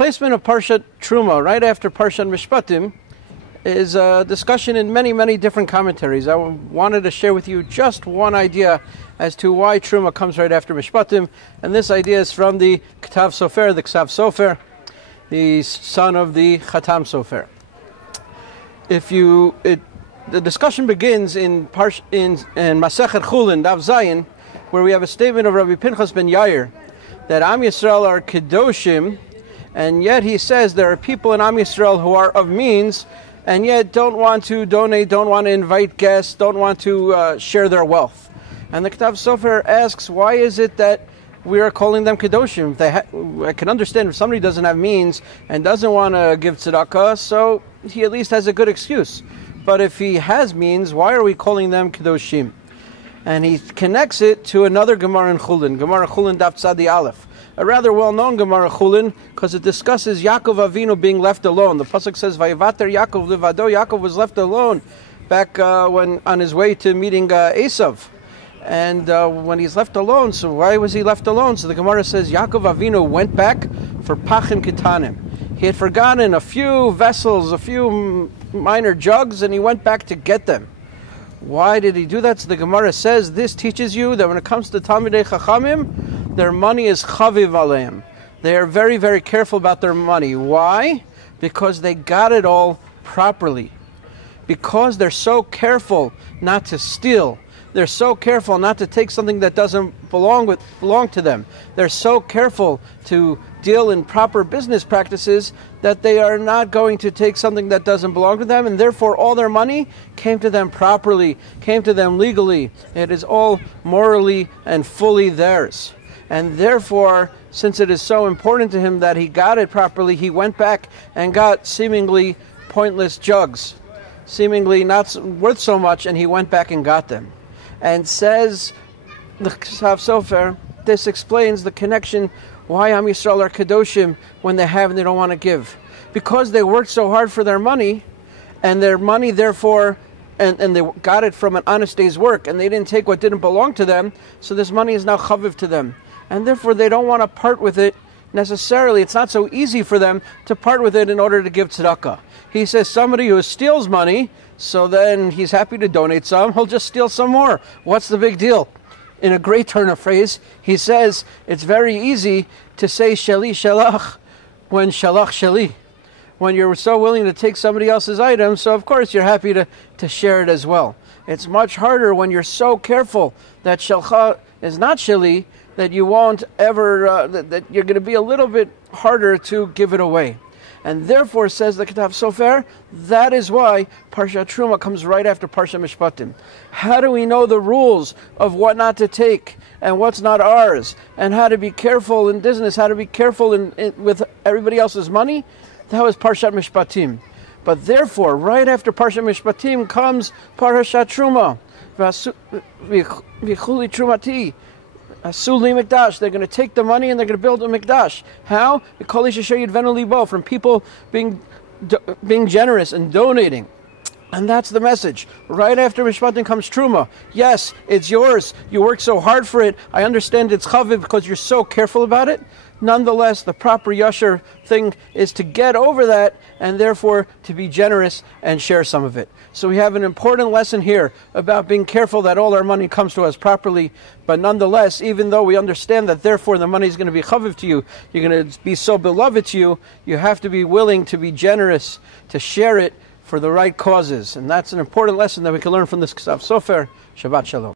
placement of Parashat Terumah right after Parashat Mishpatim is a discussion in many, many different commentaries. I wanted to share with you just one idea as to why Terumah comes right after Mishpatim, and this idea is from the Ktav Sofer, the Ksav Sofer, the son of the Chatam Sofer. The discussion begins in Masechet Chulin, Dav Zayin, where we have a statement of Rabbi Pinchas ben Yair that Am Yisrael are kedoshim, and yet he says there are people in Am Yisrael who are of means, and yet don't want to donate, don't want to invite guests, don't want to share their wealth. And the Ktav Sofer asks, why is it that we are calling them kedoshim? I can understand if somebody doesn't have means and doesn't want to give tzedakah, so he at least has a good excuse. But if he has means, why are we calling them kedoshim? And he connects it to another Gemara in Chulin, Gemara Chulin Daf Tzadi Aleph, a rather well-known Gemara Chulin, because it discusses Yaakov Avinu being left alone. The pasuk says, "Vayivater Yaakov levado." Yaakov was left alone back when on his way to meeting Esav, and when he's left alone, so why was he left alone? So the Gemara says Yaakov Avinu went back for pachim kitanim. He had forgotten a few vessels, a few minor jugs, and he went back to get them. Why did he do that? So the Gemara says this teaches you that when it comes to Talmidei Chachamim, their money is chaviv aleim. They are very, very careful about their money. Why? Because they got it all properly. Because they're so careful not to steal. They're so careful not to take something that doesn't belong to them. They're so careful to deal in proper business practices that they are not going to take something that doesn't belong to them, and therefore all their money came to them properly, came to them legally. It is all morally and fully theirs. And therefore, since it is so important to him that he got it properly, he went back and got seemingly pointless jugs, seemingly not worth so much, and he went back and got them. And says the Ksav Sofer, this explains the connection why Am Yisrael are kedoshim when they have and they don't want to give. Because they worked so hard for their money, and their money therefore, and they got it from an honest day's work, and they didn't take what didn't belong to them, so this money is now chaviv to them. And therefore they don't want to part with it necessarily. It's not so easy for them to part with it in order to give tzedakah. He says somebody who steals money, so then he's happy to donate some, he'll just steal some more. What's the big deal? In a great turn of phrase, he says it's very easy to say sheli shalach when shalach sheli. When you're so willing to take somebody else's item, so of course you're happy to share it as well. It's much harder when you're so careful that shalcha is not sheli, that you won't ever, that you're going to be a little bit harder to give it away. And therefore, says the Ktav Sofer, that is why Parashat Terumah comes right after Parashat Mishpatim. How do we know the rules of what not to take and what's not ours, and how to be careful in business, how to be careful with everybody else's money? That was Parashat Mishpatim. But therefore, right after Parashat Mishpatim comes Parashat Terumah. V'chuli Terumati. Asuli Mikdash. They're going to take the money and they're going to build a Mikdash. How? From people being generous and donating. And that's the message. Right after Mishpatim comes Terumah. Yes, it's yours. You worked so hard for it. I understand it's chaviv because you're so careful about it. Nonetheless, the proper yasher thing is to get over that and therefore to be generous and share some of it. So we have an important lesson here about being careful that all our money comes to us properly. But nonetheless, even though we understand that therefore the money is going to be chaviv to you, you're going to be so beloved to you, you have to be willing to be generous, to share it for the right causes. And that's an important lesson that we can learn from this Ksav Sofer. Shabbat Shalom.